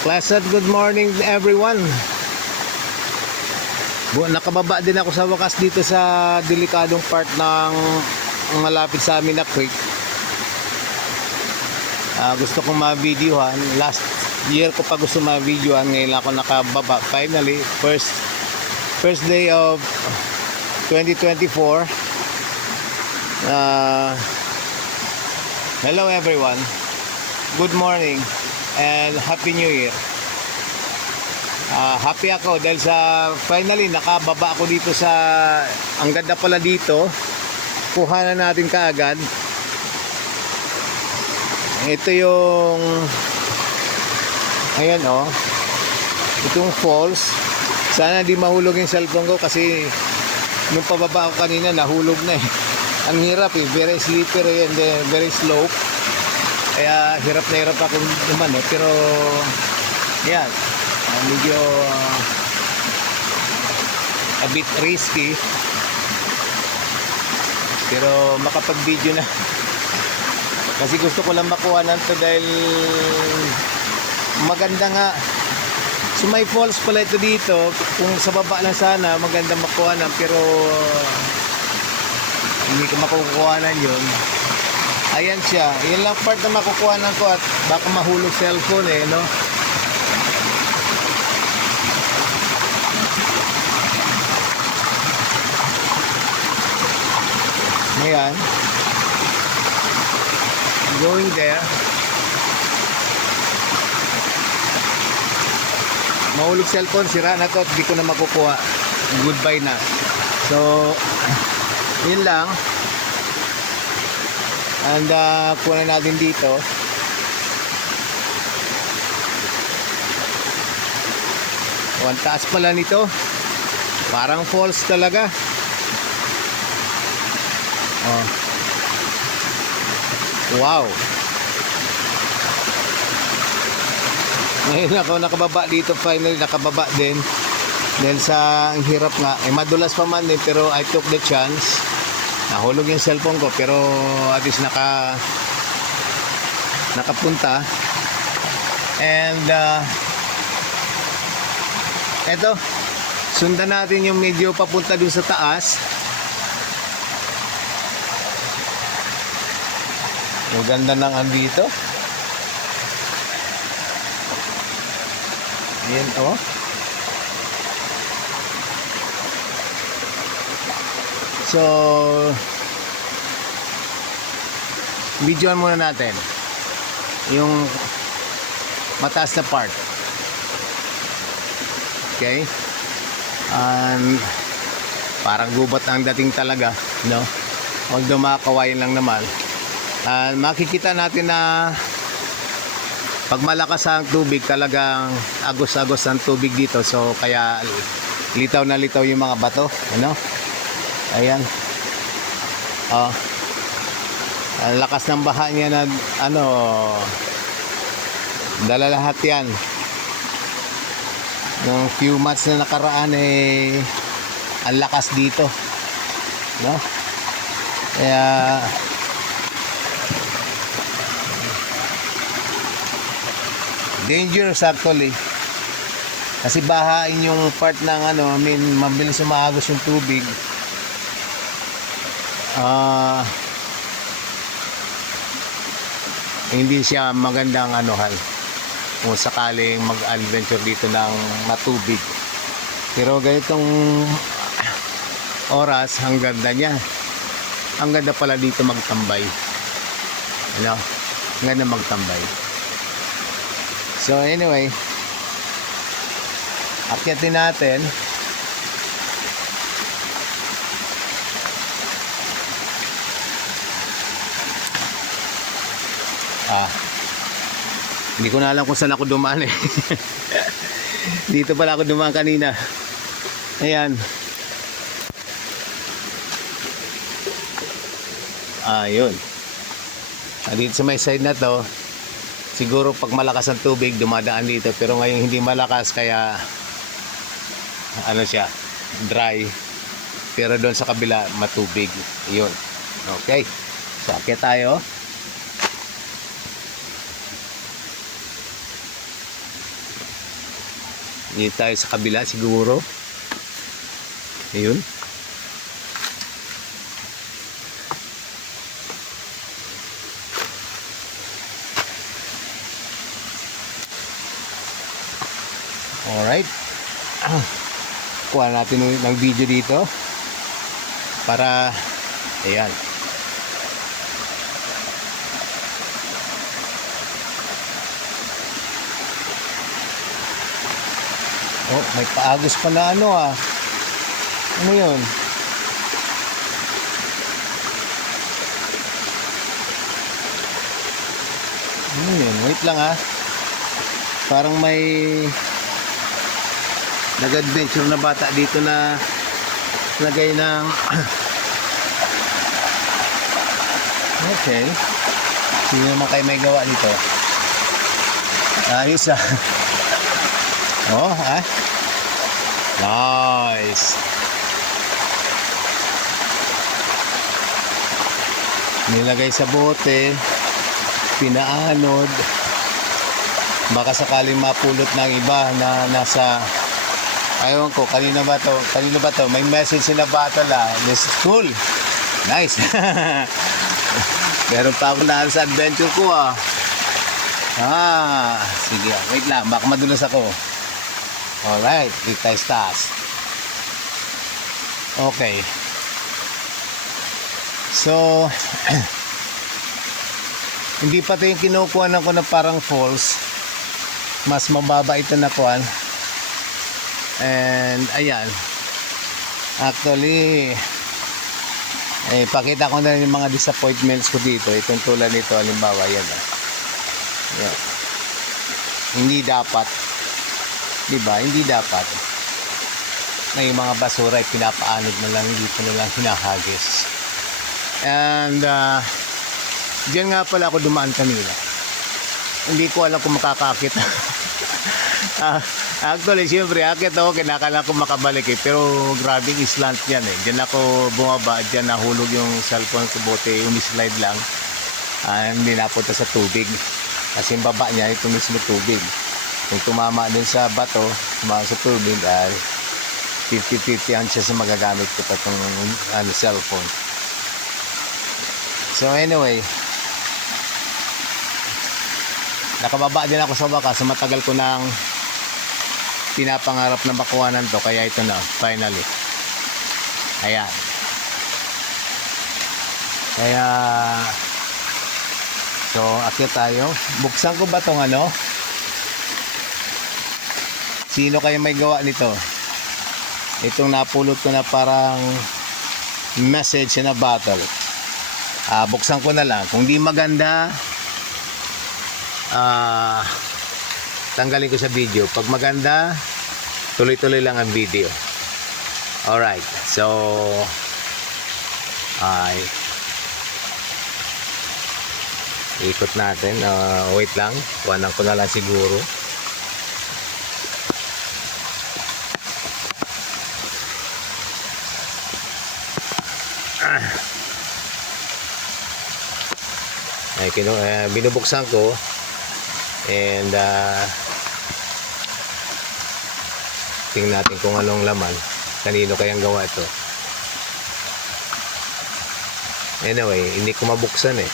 Pleasant good morning everyone. Nakababa din ako sa wakas dito sa delikadong part ng malapit sa amin na creek. Gusto kong ma-videohan. Last year ko pa gusto ma-videohan. Ngayon ako nakababa. Finally, first day of 2024. Hello everyone. Good morning and Happy New Year. Happy ako dahil sa finally nakababa ako dito sa, ang ganda pala dito, kuhanan natin kaagad. Ito yung, ayan itong falls. Sana di mahulog yung cellphone ko kasi nung pababa ako kanina nahulog na eh. Ang hirap eh, very slippery and very slope, kaya hirap na hirap ako naman pero yan, medyo a bit risky, pero makapag-video na kasi gusto ko lang makuha nito dahil maganda nga. So may falls pala ito dito. Kung sa baba lang sana maganda makuha na, pero hindi ko makukuhanan yun. Ayan siya, yun lang part na makukuhanan ko at baka mahulog cellphone no. Ayan, going there. Mahulog cellphone, sira na to at di ko na makukuha. Goodbye na. So yun lang. And kuha natin dito. Ang taas pala nito, parang falls talaga. Wow. Ngayon ako nakababa dito, finally nakababa din. Dahil sa ang hirap nga, madulas pa man din, pero I took the chance. Nahulog yung cellphone ko, pero at least nakapunta. And eto, sundan natin yung medyo papunta dun sa taas. Ang ganda ng andito. Ayan So videoan muna natin yung mataas na part. Okay, parang gubat ang dating talaga, no? Huwag dumakawayan lang naman. Makikita natin na pag malakas ang tubig, talagang agos-agos ang tubig dito. So kaya litaw na litaw yung mga bato, ayan. Ang lakas ng baha niya na dala lahat yan. Nung few months na nakaraan ang lakas dito, no? Kaya dangerous actually, kasi bahain yung part ng mabilis umaagos yung tubig. Hindi siya magandang kung sakaling mag-adventure dito ng matubig. Pero ganitong oras, ang ganda niya. Ang ganda pala dito magtambay, ang ganda magtambay. So anyway, akyatin natin. Hindi ko na alam kung saan ako dumaan Dito pala ako dumaan kanina. Ayan. Yun. Dito sa may side na to, siguro pag malakas ang tubig dumadaan dito, pero ngayon hindi malakas, kaya siya, dry. Pero doon sa kabila matubig. Yun. Okay, so akyat tayo. Dito tayo sa kabila siguro. Ayun. Alright. Kuha natin ng video dito. Para, ayan. Oh, may paagos pa na ano ah. Ano yun? Ano yun? Wait lang ah. Parang may nag-adventure na bata dito na lagay ng okay. Sino naman kayo may gawa dito? Ayos ah. Oh, ah. Nice. Nilagay sa bote, pinaanod. Baka sakaling mapulot ng iba na nasa, ayun ko, kanino ba to? Kanino ba to? May message na bata la. This is cool. Nice. Meron pa ako na sa adventure ko ah. Sige. Wait lang, baka madulas ako. Alright, dito tayo sa taas. Okay. So, hindi pa ito yung kinukuha ko na parang falls. Mas mababa ito na kuhan. And, ayan. Actually, pakita ko na yung mga disappointments ko dito. Itong tulad nito, halimbawa, yan. Yan. Hindi dapat. Diba? Hindi dapat na yung mga basura ay pinapaanod na lang, hindi ko na lang hinahagis. And diyan nga pala ako dumaan kanina. Hindi ko alam kung makakakit. Actually, siyempre, akit ako, kinakala ko makabalik eh. Pero grabe yung slant yan eh. Diyan ako bumaba, diyan nahulog yung cellphone ko, bote, umislide lang. Hindi napunta sa tubig. Kasi yung baba niya, ito mismo tubig. Kung tumama din sa bato, tumama sa tubig, ay 50-50 ang chance na magagamit ko pa itong cellphone. So anyway, nakababa din ako sa wakas. Matagal ko nang pinapangarap na makuhanan to, kaya ito na, finally. Ayan. Kaya, so akyat tayo. Buksan ko ba itong ano? Sino kayo may gawa nito? Itong napulot ko na parang message na battle. Buksan ko na lang. Kung di maganda, tanggalin ko sa video. Pag maganda, tuloy-tuloy lang ang video. Alright. So, ikot natin. Wait lang. Kuhanan ko na lang siguro. Binubuksan ko and tingnan natin kung anong laman, kanino kayang gawa ito. Anyway, hindi ko mabuksan eh.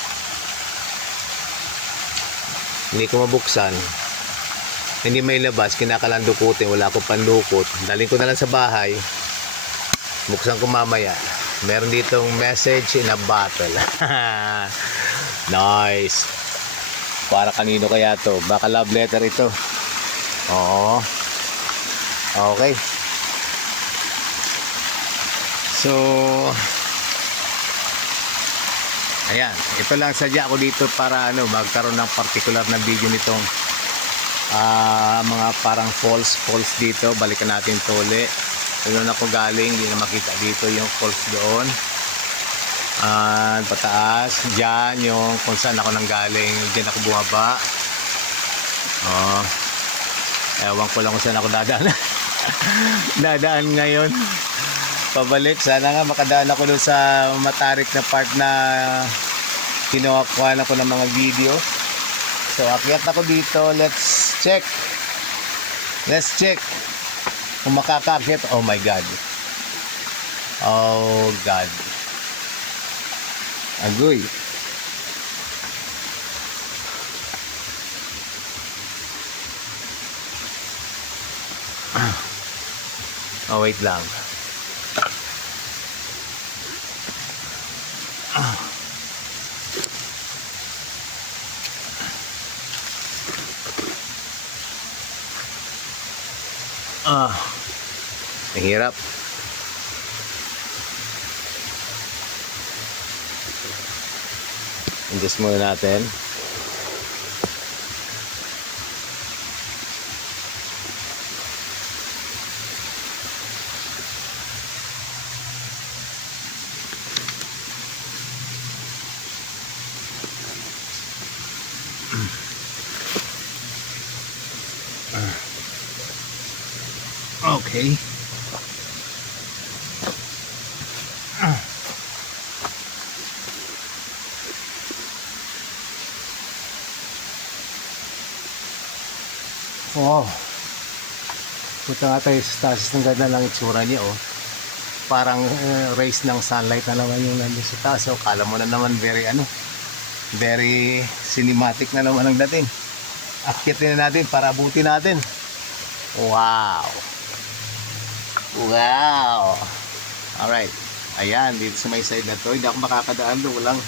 Hindi ko mabuksan, hindi may labas, kinakalang dukutin, wala akong pandukot. Daling ko na lang sa bahay, buksan ko mamaya. Meron ditong message in a bottle. Nice. Para kanino kaya to? Baka love letter ito. Oo. Okay. So, ayan. Ito lang sadya ko dito para magkaroon ng particular na video nitong mga parang falls dito. Balikan natin to ulit. Doon ako galing, hindi na makita dito yung falls doon. Pataas, dyan yung kung saan ako nang galing, dyan ako bumaba. Ewan ko lang kung saan ako dadaan. Dadaan ngayon pabalik. Sana nga makadaan ako doon sa matarik na part na kinuha ko ng mga video. So akyat ako dito. Let's check Kung makakakit, oh my God. Oh God. Agoy. Oh, wait lang. Mahirap. Adjust muna natin. Okay. Oh. Punta nga tayo sa taas. Ang ganda lang itsura niya, oh. Parang rays ng sunlight na naman yung nandun sa taas. So, kala mo na naman very cinematic na naman ang dating. Akyatin na natin para abutin natin. Wow. Wow. Alright. Ayan, dito sa may side na to. Hindi ako makakadaan doon.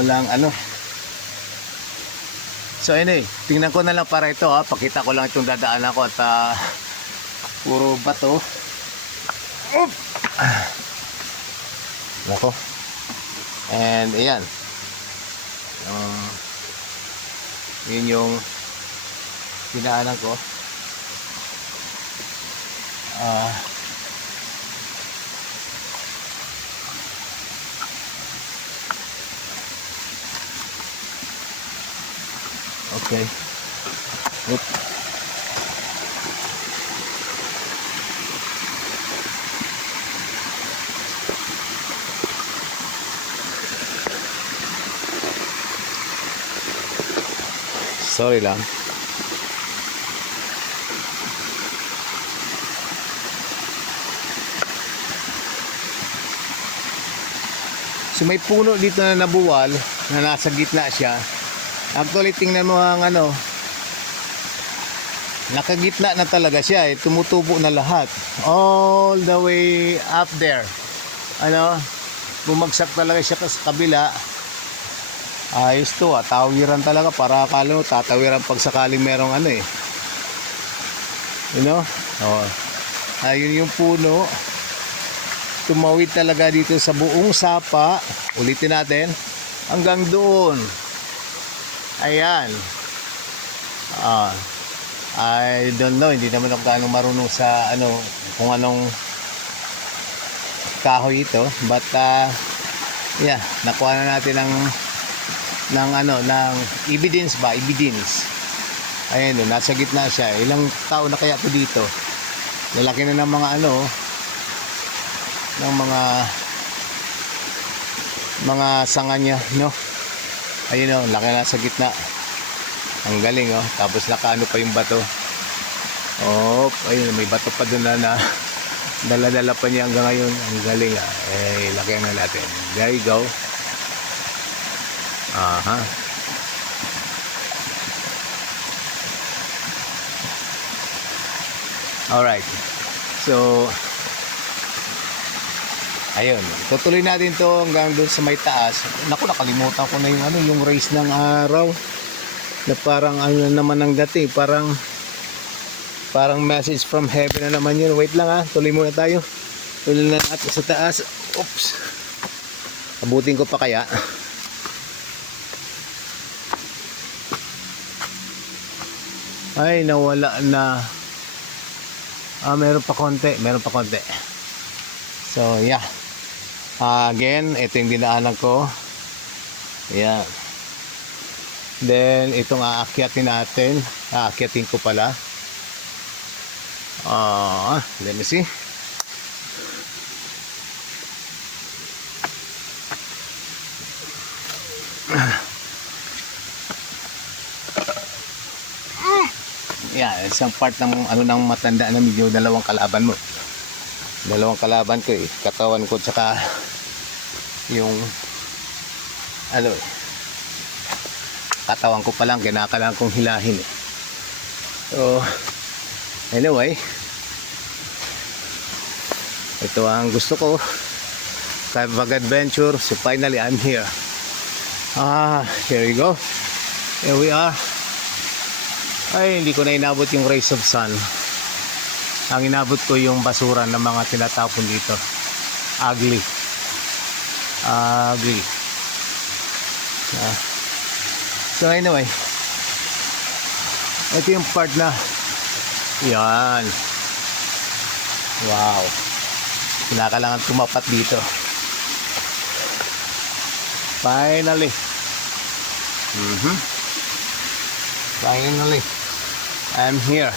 Walang ano. So anyway, tingnan ko na lang para ito ha. Pakita ko lang itong dadaanan ko at puro bato. Oop! Nako. And ayan. Yun yung dinaanan ko. Okay. Oop. Sorry lang. So may puno dito na nabuwal na nasa gitna siya. Actually tingnan mo ang ano, nakagitna na talaga siya eh. Tumutubo na lahat all the way up there. Ano, bumagsak talaga siya sa kabila. Ayos to, tawiran talaga para akala mo tatawiran pag sakaling merong ano eh. You know? Oh. Ayun yung puno. Tumawid talaga dito sa buong sapa. Ulitin natin hanggang doon. Ayan. I don't know, hindi naman ako gaano marunong sa ano, kung anong kahoy ito, but yeah, nakuha na natin ng ano, ng evidence ba, evidence. Ayan, nasa gitna siya. Ilang tao na kaya to dito? Lalaki na ng mga ano, ng mga sanga niya, no? Ayun o, laki na sa gitna. Ang galing oh. Tapos nakaano pa yung bato. Oh, ayun, may bato pa doon na dala-dala pa niya hanggang ngayon. Ang galing ah. Eh, laki na natin. There you go. Aha. Alright. So, ayun, tutuloy natin to hanggang doon sa may taas. Naku, nakalimutan ko na yung ano, yung rays ng araw. Na parang ano naman ang dating, parang message from heaven na naman yun. Wait lang ha, tuloy muna tayo. Tuloy na natin sa taas. Oops. Abutin ko pa kaya. Ay, nawala na. Meron pa konti, So, yeah. Again, ito yung dinaanan ko. Ayan. Then, itong aakyatin natin. Aakyatin ko pala. Let me see. Yan, isang part ng ano ng matanda na medyo dalawang kalaban mo. Dalawang kalaban ko eh. Katawan ko tsaka yung ano eh. Katawan ko pa lang, kinakailangan kong hilahin eh. So, anyway. Ito ang gusto ko. Kavag Adventure. So finally, I'm here. Here we go. Here we are. Ay, hindi ko na inabot yung rays of sun. Ang inabot ko yung basura ng mga tinatapon dito. Ugly. Ugly. So anyway, ito yung part na yan. Wow. Kinakailangan tumapat dito. Finally. Finally, I'm here.